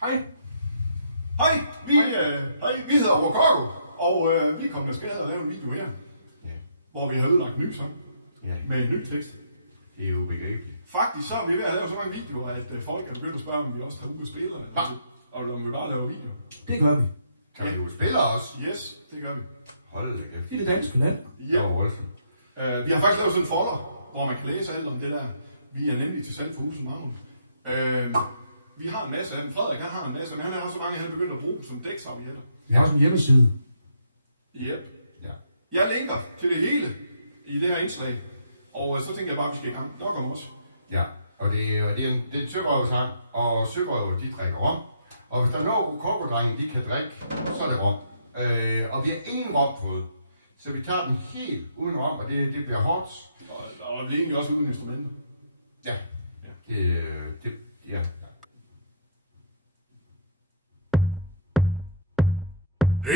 Hej. Hej, vi hedder Rokogo, og vi er kommet af skade og lavet en video her, hvor vi har ødelagt ny sang med en ny tekst. Det er jo begribeligt. Faktisk så er vi ved at lave så mange videoer, at folk er begyndt at spørge, om vi også tager ud og spiller, og om vi bare laver videoer. Det gør vi. Kan vi jo spille også? Yes, det gør vi. Hold da kæft. I det danske land. Ja. Vi har faktisk lavet sådan en folder, hvor man kan læse alt om det der. Vi er nemlig til salg for Huset Magnum. Vi har en masse af dem. Frederik, han har en masse, men han har så mange, han er begyndt at bruge som dæksafjetter. Vi har også en hjemmeside. Yep. Ja. Jeg linker til det hele i det her indslag, og så tænker jeg bare, at vi skal i gang. Der kommer også. Ja, og det er en sørøversang, og sørøver, de drikker rom. Og hvis der er noget Rokogo-drengen, de kan drikke, så er det rom. Og vi har ingen rom fået. Så vi tager den helt uden rom, og det bliver hårdt. Og det er egentlig også uden instrumenter. Ja. Ja.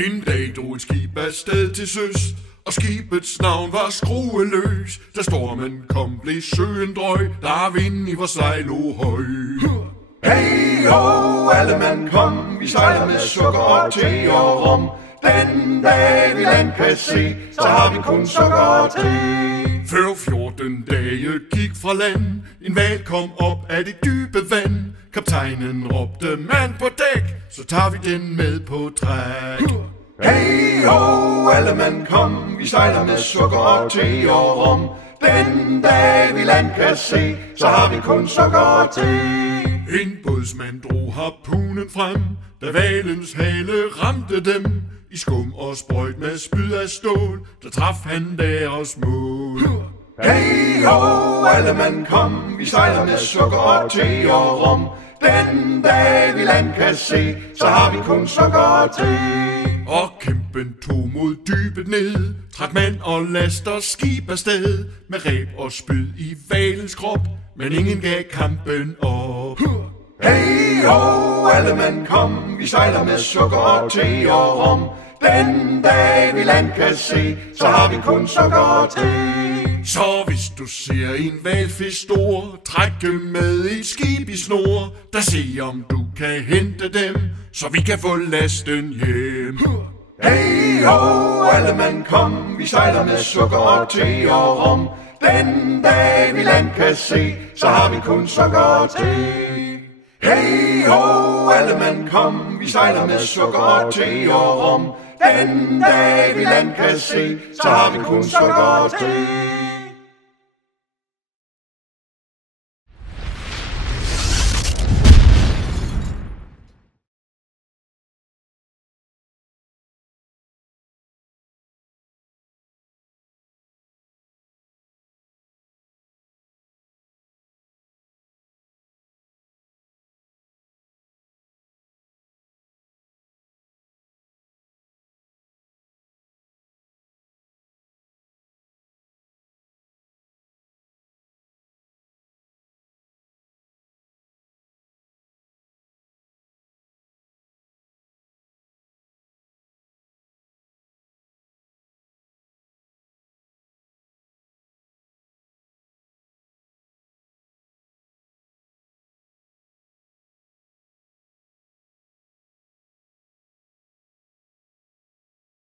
En dag drog et skib afsted til søs, og skibets navn var Skrueløs. Da stormen kom, blev søen drøg, der er vind i vores sejl høj. Hey ho, alle mand kom, vi sejler med sukker og te og rom. Den dag vi land kan se, så har vi kun sukker og te. Før 14 dage gik fra land, en hval kom op af det dybe vand. Kaptajnen råbte, mand på dæk, så tager vi den med på træk. Hey ho, alle mand kom, vi sejler med sukker og te og rom. Den dag vi land kan se, så har vi kun sukker og te. En bådsmand drog harpunen frem, da hvalens hale ramte dem. I skum og sprøjt med spyd af stål, der traf han deres mål. Hey ho, alle mand kom, vi sejler med sukker og te og rom. Den dag vi land kan se, så har vi kun sukker og te. Og kæmpen tog mod dybet ned, trak mand og laster skib afsted. Med ræb og spyd i hvalens krop, men ingen gav kampen op. Hey ho, alle mand kom, vi sejler med sukker og te og rom. Den dag vi land kan se, så har vi kun sukker og te. Så hvis du ser en hvalfisk stor, trække med et skib i snor, der se om du kan hente dem, så vi kan få lasten hjem. Hey ho, alle mand kom, vi sejler med sukker og te og rom. Den dag vi land kan se, så har vi kun sukker og te. Hey ho, alle mand kom, vi sejler med sukker og te og rom. Den dag vi land kan se, så har vi kun sukker og te.